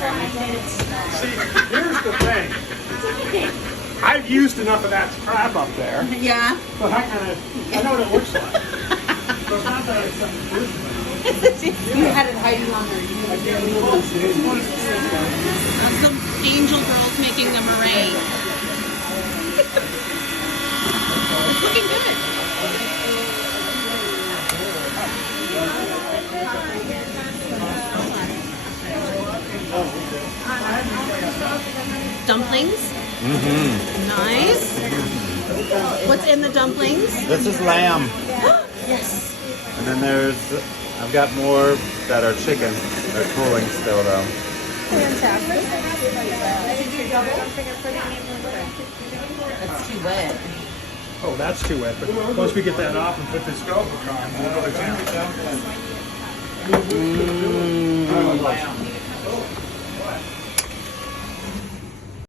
See, here's the thing. I've used enough of that crap up there, Yeah. but I know what it looks like. So it's not that it's something different. You had it hiding longer. Some angel girls making a meringue. It's looking good. Dumplings. Nice. What's in the dumplings? This is lamb. Yes. And then I've got more that are chicken. They're cooling still though. That's too wet. Oh, that's too wet. But once we get that off and put this GoPro on, we'll go to town.